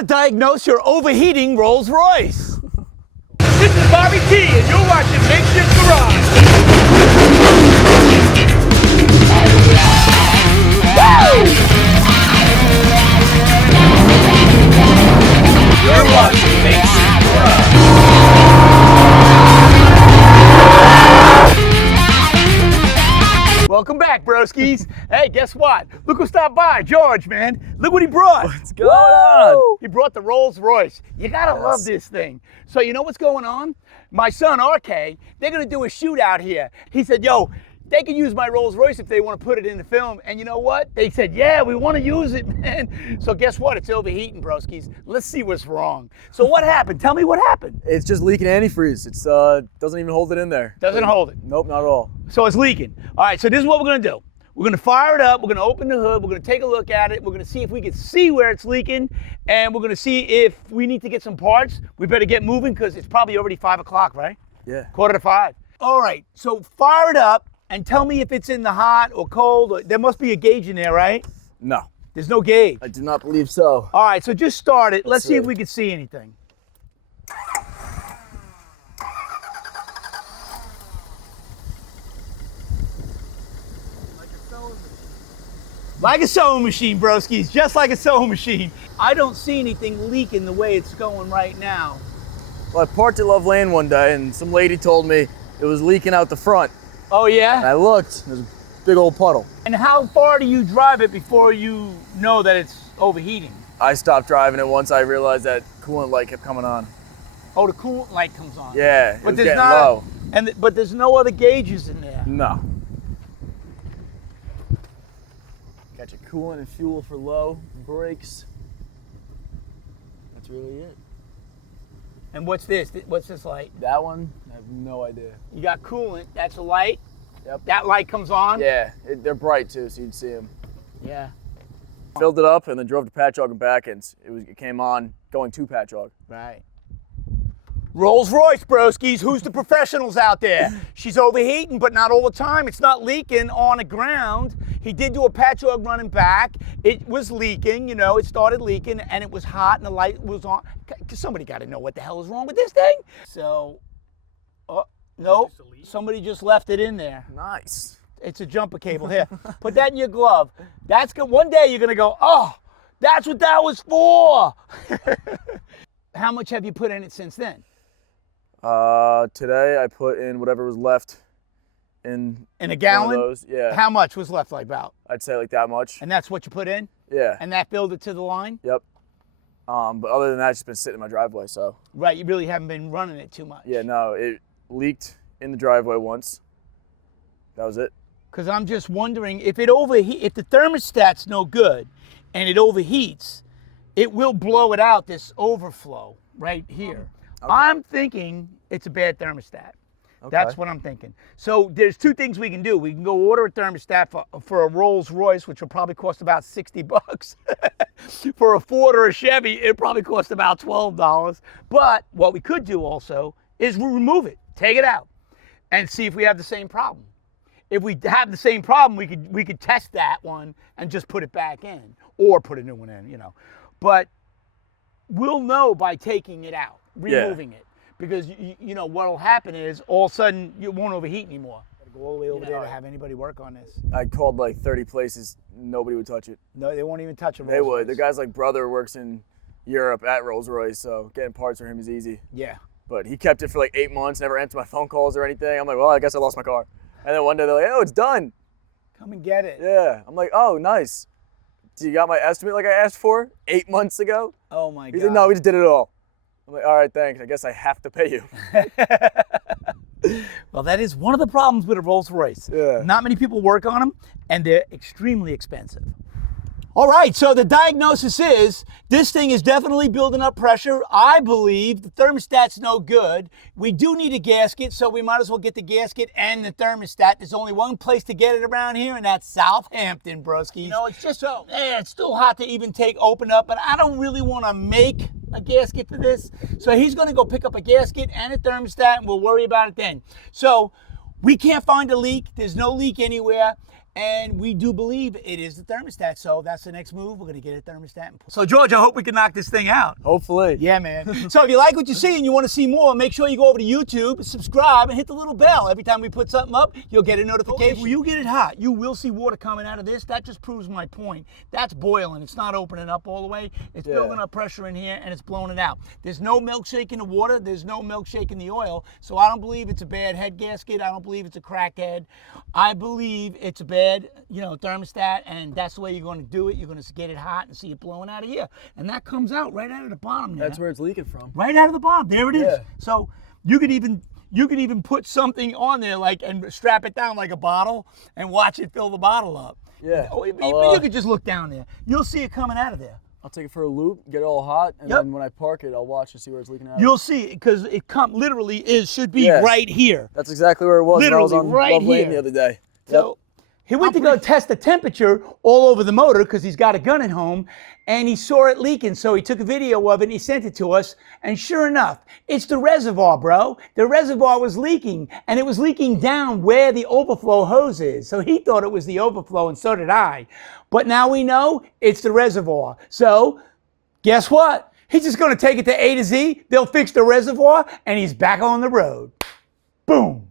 to diagnose your overheating Rolls-Royce. This is Bobby T, and you're watching Makeshift Garage. You're watching Makeshift Garage. Welcome back, broskies. Hey, guess what? Look who stopped by, George, man. Look what he brought. What's going on? He brought the Rolls-Royce. You gotta love this thing. So you know what's going on? My son, RK, they're gonna do a shootout here. He said, yo, they can use my Rolls-Royce if they want to put it in the film. And you know what? They said, yeah, we want to use it, man. So guess what? It's overheating, broskies. Let's see what's wrong. So what happened? Tell me what happened. It's just leaking antifreeze. It's doesn't even hold it in there. Doesn't hold it. Nope, not at all. So it's leaking. All right, so this is what we're gonna do. We're gonna fire it up, we're gonna open the hood, we're gonna take a look at it, we're gonna see if we can see where it's leaking, and we're gonna see if we need to get some parts. We better get moving because it's probably already 5 o'clock, right? Yeah. 4:45. All right, so fire it up and tell me if it's in the hot or cold. Or, there must be a gauge in there, right? No. There's no gauge. I do not believe so. All right, so just start it. Let's see if see. we can see anything. Like a sewing machine, broskies, just like a sewing machine. I don't see anything leaking the way it's going right now. Well, I parked at Love Lane one day and some lady told me it was leaking out the front. Oh And yeah? I looked, there's a big old puddle. And how far do you drive it before you know that it's overheating? I stopped driving it once I realized that coolant light kept coming on. Oh, the coolant light comes on. Yeah, it But was there's getting not, low. but there's no other gauges in there. No. Got your coolant and fuel for low, brakes. That's really it. And what's this? What's this light? That one, I have no idea. You got coolant, that's a light. Yep. That light comes on. Yeah, they're bright too, so you'd see them. Yeah. Filled it up and then drove to Patchogue and back, and it came on going to Patchogue. Right. Rolls-Royce, broskies. Who's the professionals out there? She's overheating, but not all the time. It's not leaking on the ground. He did do a Patchogue running back. It was leaking, you know, it started leaking and it was hot and the light was on. Somebody got to know what the hell is wrong with this thing. So, no, somebody just left it in there. Nice. It's a jumper cable here. Put that in your glove. That's good. One day you're going to go, oh, that's what that was for. How much have you put in it since then? Today I put in whatever was left in a gallon? one of those. Yeah. How much was left, like about? I'd say like that much. And that's what you put in? Yeah. And that filled it to the line? Yep. But other than that, it's just been sitting in my driveway, so. Right, you really haven't been running it too much. Yeah, no, it leaked in the driveway once. That was it. Because I'm just wondering if if the thermostat's no good and it overheats, it will blow it out, this overflow right here. Okay. I'm thinking it's a bad thermostat. Okay. That's what I'm thinking. So there's two things we can do. We can go order a thermostat for a Rolls-Royce, which will probably cost about 60 bucks. For a Ford or a Chevy, it probably cost about $12. But what we could do also is remove it, take it out, and see if we have the same problem. If we have the same problem, we could test that one and just put it back in, or put a new one in, you know. But we'll know by taking it out, removing it. Because, you know, what'll happen is all of a sudden you won't overheat anymore. Gotta go all the way over there to have anybody work on this. I called like 30 places, nobody would touch it. No, they won't even touch it. They would. The guy's like brother works in Europe at Rolls-Royce, so getting parts for him is easy. Yeah. But he kept it for like 8 months, never answered my phone calls or anything. I'm like, well, I guess I lost my car. And then one day they're like, oh, it's done. Come and get it. Yeah. I'm like, oh, nice. Do you got my estimate like I asked for 8 months ago? Oh my God. He said, no, we just did it all. I'm like, all right, thanks. I guess I have to pay you. Well, that is one of the problems with a Rolls-Royce. Yeah. Not many people work on them, and they're extremely expensive. All right, so the diagnosis is this thing is definitely building up pressure. I believe the thermostat's no good. We do need a gasket, so we might as well get the gasket and the thermostat. There's only one place to get it around here, and that's Southampton, broskies. You know, it's just so, it's still hot to even open up, but I don't really want to make a gasket for this. So he's going to go pick up a gasket and a thermostat, and we'll worry about it then. So we can't find a leak. There's no leak anywhere. And we do believe it is the thermostat. So that's the next move. We're going to get a thermostat. So, George, I hope we can knock this thing out. Hopefully. Yeah, man. So if you like what you see and you want to see more, make sure you go over to YouTube, subscribe, and hit the little bell. Every time we put something up, you'll get a notification. When you get it hot, you will see water coming out of this. That just proves my point. That's boiling. It's not opening up all the way. It's building up pressure in here, and it's blowing it out. There's no milkshake in the water. There's no milkshake in the oil. So I don't believe it's a bad head gasket. I don't believe it's a crackhead. I believe it's a bad, thermostat, and that's the way you're going to do it. You're going to get it hot and see it blowing out of here. And that comes out right out of the bottom there. That's where it's leaking from. Right out of the bottom. There it is. Yeah. So you could even put something on there and strap it down like a bottle and watch it fill the bottle up. Yeah. But you could just look down there. You'll see it coming out of there. I'll take it for a loop, get it all hot, and then when I park it, I'll watch and see where it's leaking out. You'll see it because it should be right here. That's exactly where it was when I was on right Love Lane here. the other day. So he went to go test the temperature all over the motor because he's got a gun at home, and he saw it leaking. So he took a video of it and he sent it to us. And sure enough, it's the reservoir, bro. The reservoir was leaking, and it was leaking down where the overflow hose is. So he thought it was the overflow, and so did I. But now we know it's the reservoir. So guess what? He's just going to take it to A to Z. They'll fix the reservoir, and he's back on the road. Boom.